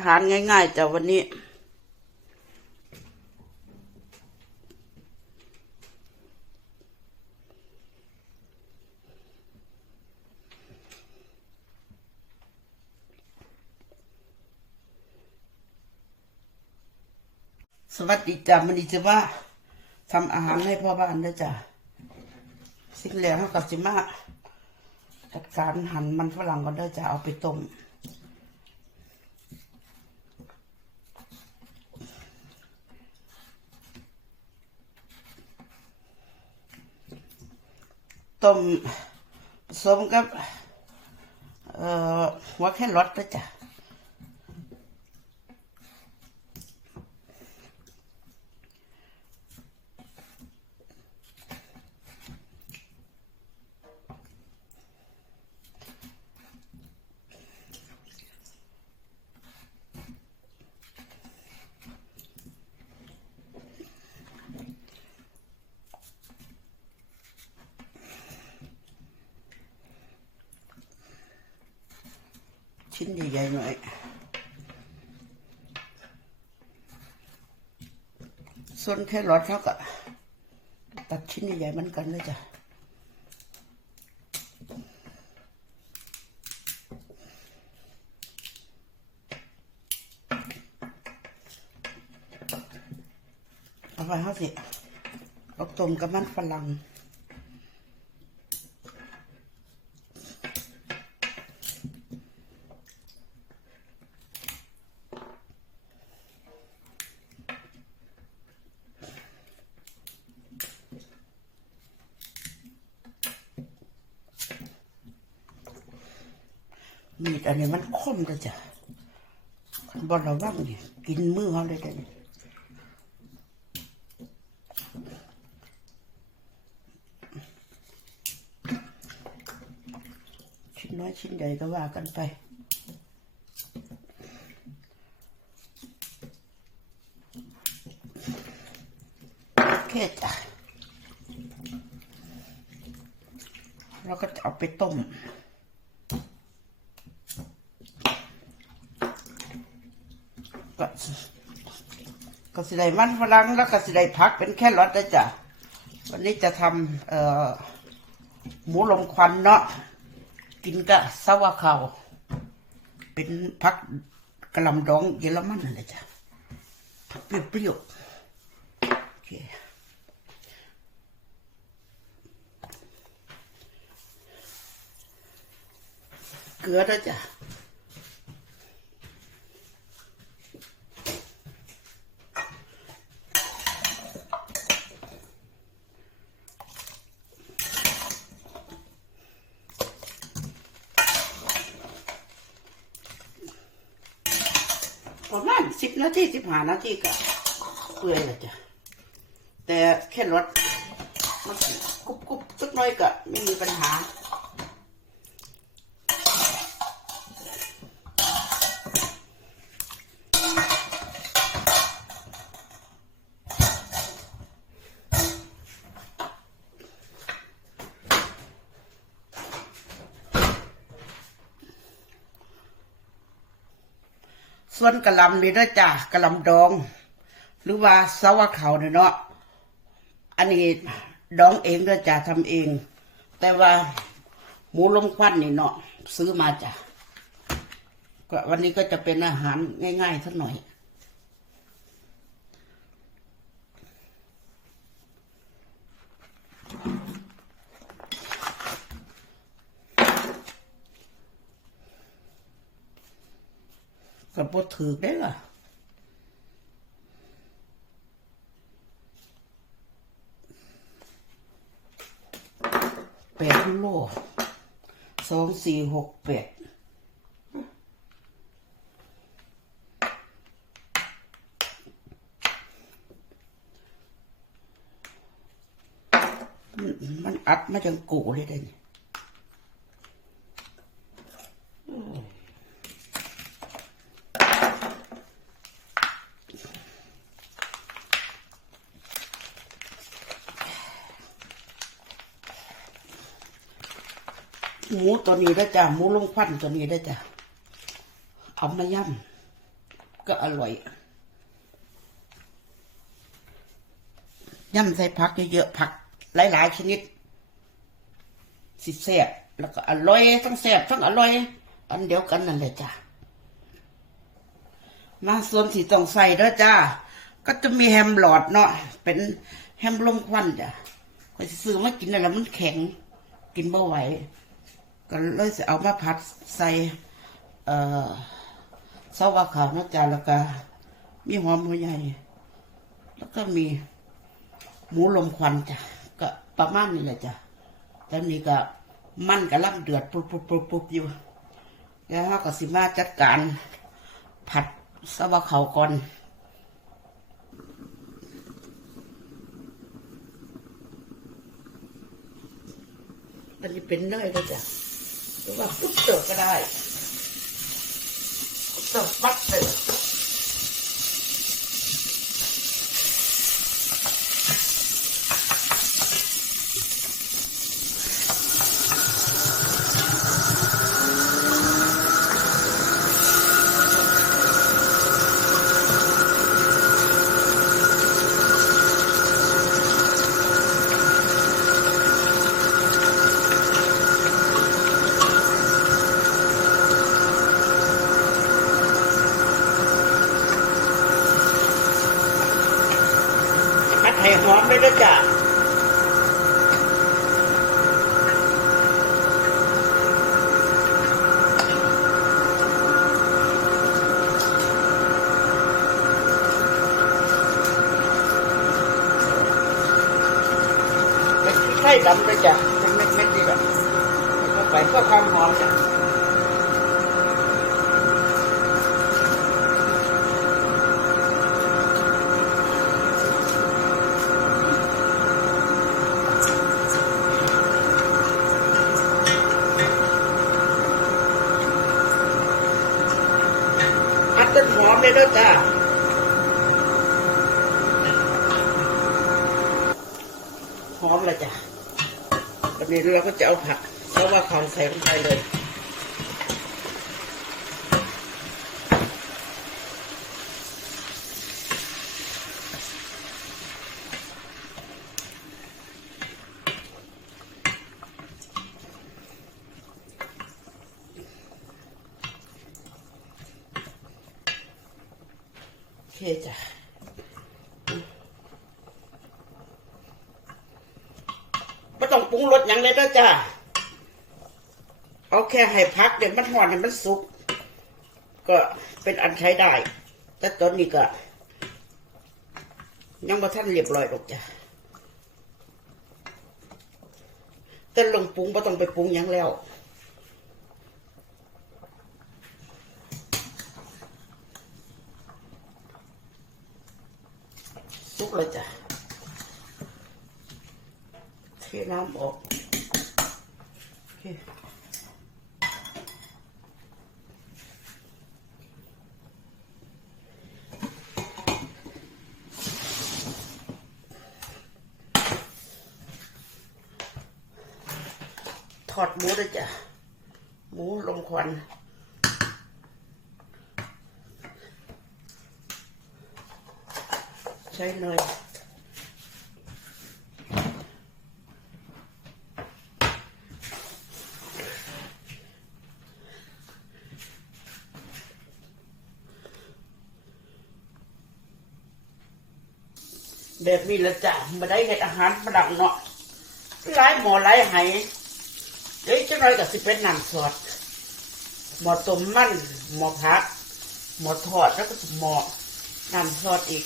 อาหารง่ายๆจ้ะวันนี้สวัสดีจ้ะมันดีจะว่าทำอาหารให้พ่อบ้านด้วยจ้ะสิ่งแรกเขากับสิมาจัดการหั่นมันฝรั่งก่อนด้วยจ้ะเอาไปต้ม ต้มผสมกับเอ่อหัวแค่รสด้วยจ้ะ ชิ้นใหญ่ๆหน่อยส่วนแค่รสเขาก็ตัดชิ้นใหญ่ๆเหมือนกันเลยจ้ะเอาไปเขาสิเอาต้มกับมันฝรั่ง มีดอันนี้มันคมเลยจ้ะคันบอลระวังนี่กินมือเขาเลยเดี๋ยวนี้ชิ้นน้อยชิ้นใหญ่ก็ว่ากันไปเคจ้ะเราก็จะเอาไปต้ม ก็ ก็สิได้มันฝรั่งแล้วก็สิได้พักเป็นแค่รสนะจ๊ะวันนี้จะทำเอ่อหมูลมควันเนาะกินกับซาวาเขาวเป็นพักกระลำดองเยอรมันนั่นแหละจ้ะผักเปรี้ยวๆโอเคเกลือด้วยจ้ะ นาทีสิบห้านาทีก็เปื่อยละจ้ะแต่แค่รสมันกรุบกรุบสักน้อยก็ไม่มีปัญหา ส่วนกะหลำนี่ด้อจ้ะกะหลำดอง หรือว่าสาวเขาเนี่ยเนาะอันนี้ดองเองเด้อจ้ะทำเอง แต่ว่าหมูลมควันนี่เนาะซื้อมาจ้ะก็วันนี้ก็จะเป็นอาหารง่ายๆสักหน่อย ก็บ่ถือได้ล่ะแปดโลสองสี่หกแปดมันอัดมาจังกูเลยเด้ หมูตัวนี้ได้จ้ะหมูลงควันตัวนี้ได้จ้ะเอามาย่ก็อร่อยย่ำใส่ผักเยอะๆผักหลายๆชนิด สิแซ่บแล้วก็อร่อยทั้งแซ่บทั้งอร่อย อันเดียวกันนั่นแหละจ้ะมาส่วนที่ต้องใส่ด้อจ้า ก็จะมีแฮมหลอดเนาะเป็นแฮมลมควันจ้ะก็ซื้อมากินนั่นแหละมันแข็ง กินไม่ไหว ก็เลยเอามาผัดใส่เอ่อซอสวาขาวนะจ๊ะแล้วก็มีหอมหัวใหญ่ แล้วก็มีหมูลมควันจ้ะก็ประมาณนี้แหละจ้ะตอนนี้ก็มันกำลังเดือดปุ๊บปุ๊บปุ๊บปุ๊บอยู่ แล้วเราก็สิมาจัดการผัดซอสวาขาวก่อนอันนี้เป็นเนยก็จ้ะ หรือว่าปุ๊บเติร์ก็ได้ปุ๊บเติร์ปัดเติร์ผัดให้หอม เลยจ้ะไทยดำเลยจ้ะเป็นเม็ดๆดีแบบเข้าไปก็ความหอมจ้ะ ผัด ต้นหอมเลยเด้อจ้าหอมเลยจ้ะวันนี้เราก็จะเอาผักเพราะว่าของใส่ลงไปเลย คจ้ะไม่ต้องปรุงรสอย่างเลยนะจ้ะ เอาแค่ให้พักเดี๋ยวมันหอนให้มันสุก ก็เป็นอันใช้ได้ แต่ตอนนี้ก็ ยังมาท่านเรียบร้อยหรอกจ้ะแต่ลงปรุงไม่ต้องไปปรุงยังแล้ว สุกเลยจ้ะเท น้ำออกโอเคถอดหมูเลยจ้ะ หมูลมควันใช้เนย แบบนี้ละจ้ะมาได้เห็ดอาหารประดับเนาะหลายหมอหลายไหเดี๋ยวจะน้อยกับสิเป็นน้ำสดหมอต้มมันหมอพัก หมอทอดแล้วก็หมอน้ำสดอีก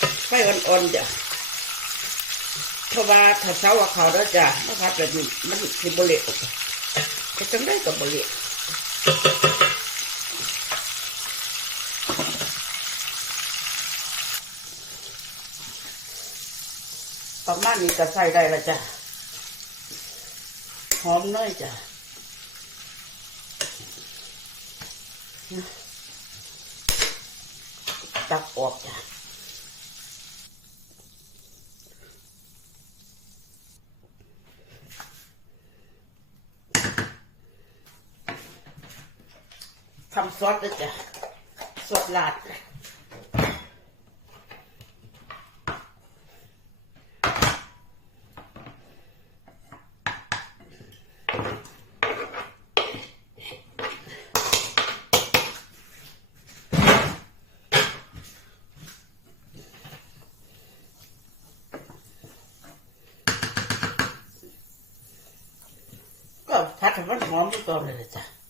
ไฟอ่อนๆจ้ะเพราะว่าถ้าเช้าเขาแล้วจ้ะมะพร้าวแบบนี้มันสิบเละจะจังได้กับบเละเอาประมาณนี้ก็ใส่ได้และจ้ะหอมเนยจ้ะตักออกจ้ะ ซอสด้วยจ้ะซอสลาดก็ผัดให้มันหอมที่ก่อนเลยจ้ะ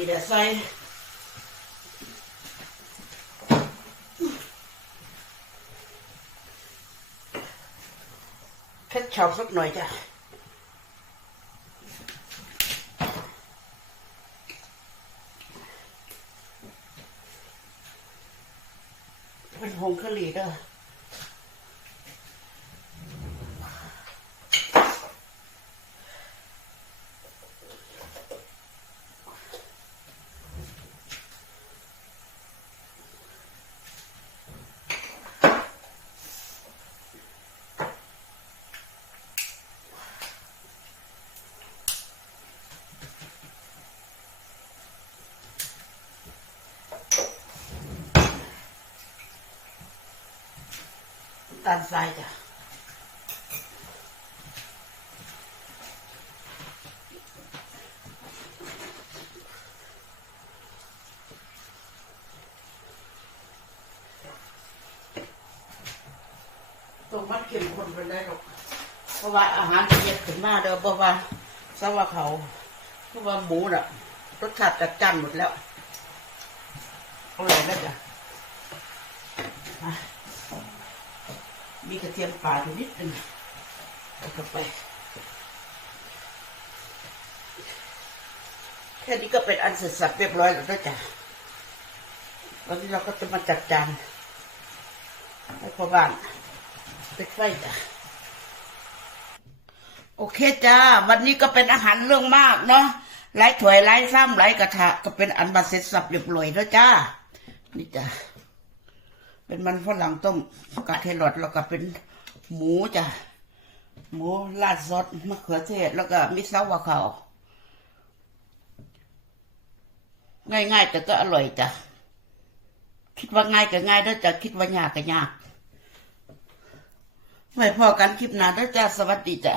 เอาเบียร์นี่เดี๋ยวใส่ แค่ชอบสักหน่อยจ้ะ เป็นผงกะหรี่เด้อน้ำตาลทรายจ้ะตรงมันเข้มข้นไปได้หรอกเพราะว่าอาหารจะเย็ดขึ้นมาเด้อเพราะว่าสว่าเขาเพราะว่าหมูน่ะรสชาติจัดจ้านหมดแล้วเอาอะไรแล้วจ้ะ มีกระเทียมป่าอยู่นิดนึงเอาเข้าไป แค่นี้ก็เป็นอันเสร็จสับเรียบร้อยแล้วนะจ๊ะวันนี้เราก็จะมาจัดจานให้พ่อบ้านไปิดไฟจ้ะโอเคจ้า วันนี้ก็เป็นอาหารเรื่องมากเนาะไร้ถ้วยไร้ซ้ำไร้กระทะ ก็เป็นอันบัดเสร็จสับเรียบร้อยแล้วจ้า นี่จ้ะ เป็นมันฝรั่งต้มกับแครอทแล้วก็เป็นหมูจ้ะหมูราดซอสมะเขือเทศ แล้วก็มิซาวะเขาง่ายๆแต่ก็อร่อยจ้ะคิดว่าง่ายก็ง่ายแล้วจ้ะคิดว่ายากก็ยากไว้พอกันคลิปหน้าเด้อจ้าสวัสดีจ้ะ